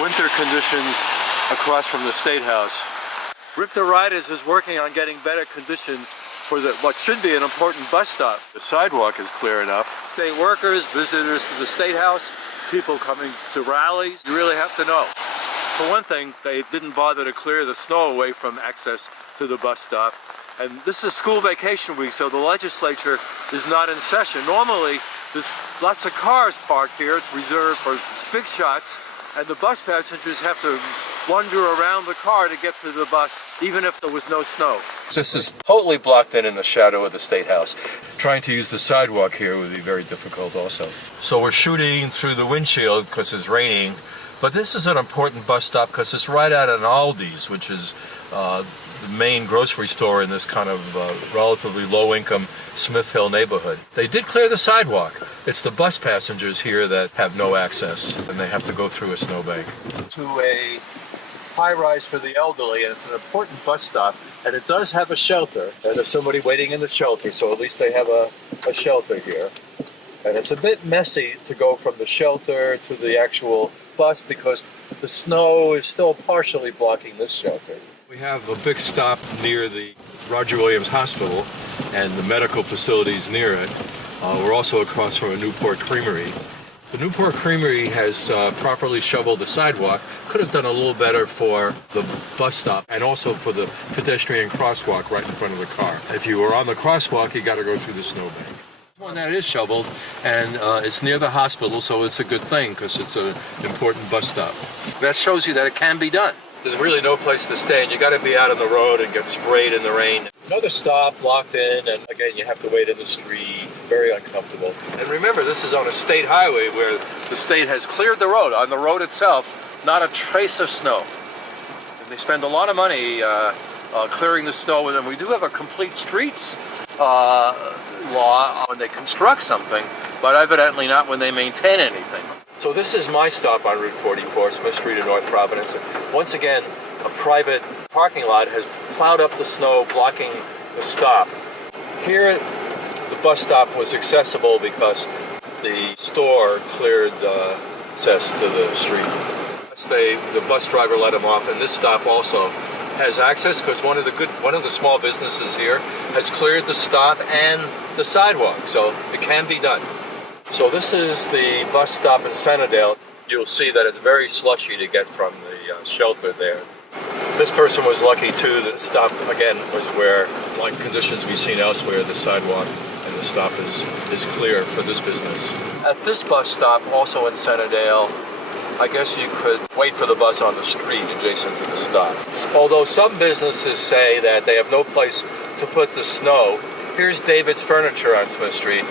winter conditions across from the State House. RIPTA Riders is working on getting better conditions for what should be an important bus stop. The sidewalk is clear enough. State workers, visitors to the State House, people coming to rallies, you really have to know. For one thing, they didn't bother to clear the snow away from access to the bus stop. And this is school vacation week, so the legislature is not in session. Normally, there's lots of cars parked here. It's reserved for big shots, and the bus passengers have to wander around the car to get to the bus, even if there was no snow. This is totally blocked in the shadow of the State House. Trying to use the sidewalk here would be very difficult also. So we're shooting through the windshield because it's raining, but this is an important bus stop because it's right at an Aldi's, which is the main grocery store in this kind of relatively low-income Smith Hill neighborhood. They did clear the sidewalk. It's the bus passengers here that have no access, and they have to go through a snowbank. To a high-rise for the elderly, and it's an important bus stop, and it does have a shelter, and there's somebody waiting in the shelter, so at least they have a shelter here. And it's a bit messy to go from the shelter to the actual bus because the snow is still partially blocking this shelter. We have a big stop near the Roger Williams Hospital and the medical facilities near it. We're also across from a Newport Creamery. The Newport Creamery has properly shoveled the sidewalk. Could have done a little better for the bus stop and also for the pedestrian crosswalk right in front of the car. If you were on the crosswalk, you got to go through the snowbank. One that is shoveled, and it's near the hospital, so it's a good thing because it's an important bus stop. That shows you that it can be done. There's really no place to stand. You got to be out on the road and get sprayed in the rain. Another stop locked in, and again, you have to wait in the street. Very uncomfortable. And remember, this is on a state highway where the state has cleared the road. On the road itself, not a trace of snow. And they spend a lot of money clearing the snow, and we do have a complete streets law when they construct something, but evidently not when they maintain anything. So this is my stop on Route 44, Smith Street in North Providence. And once again, a private parking lot has plowed up the snow, blocking the stop. Here, the bus stop was accessible because the store cleared access to the street. The bus driver let him off, and this stop also has access because one of the small businesses here has cleared the stop and the sidewalk, so it can be done. So this is the bus stop in Centerdale. You'll see that it's very slushy to get from the shelter there. This person was lucky too. The stop, again, was where, like conditions we've seen elsewhere, the sidewalk and the stop is clear for this business. At this bus stop, also in Centerdale, I guess you could wait for the bus on the street adjacent to the stop. Although some businesses say that they have no place to put the snow, here's David's Furniture on Smith Street.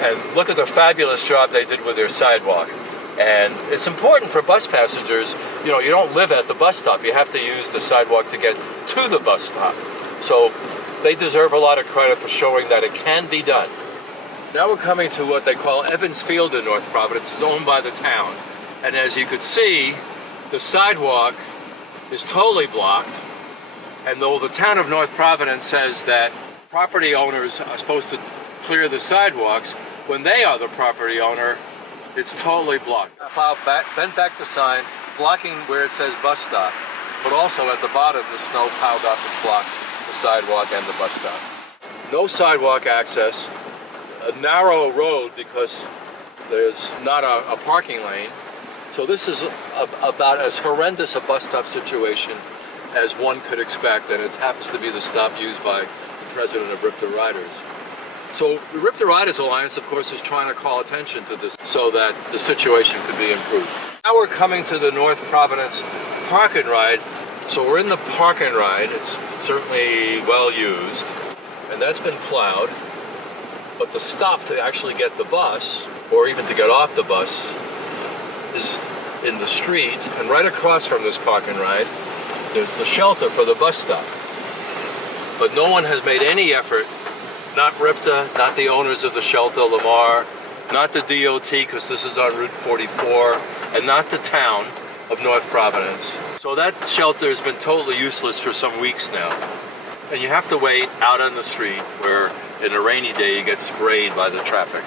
And look at the fabulous job they did with their sidewalk. And it's important for bus passengers. You know, you don't live at the bus stop. You have to use the sidewalk to get to the bus stop. So they deserve a lot of credit for showing that it can be done. Now we're coming to what they call Evans Field in North Providence. It's owned by the town. And as you could see, the sidewalk is totally blocked. And though the town of North Providence says that property owners are supposed to clear the sidewalks, when they are the property owner, it's totally blocked. Bent back the sign, blocking where it says bus stop, but also at the bottom the snow piled up has blocked the sidewalk and the bus stop. No sidewalk access, a narrow road because there's not a parking lane. So this is about as horrendous a bus stop situation as one could expect, and it happens to be the stop used by the president of RIPTA Riders. So the RIPTA Riders Alliance, of course, is trying to call attention to this so that the situation could be improved. Now we're coming to the North Providence Park and Ride. So we're in the Park and Ride. It's certainly well used, and that's been plowed. But the stop to actually get the bus, or even to get off the bus, is in the street. And right across from this Park and Ride, there's the shelter for the bus stop. But no one has made any effort. Not RIPTA, not the owners of the shelter, Lamar, not the DOT, because this is on Route 44, and not the town of North Providence. So that shelter has been totally useless for some weeks now. And you have to wait out on the street where in a rainy day you get sprayed by the traffic.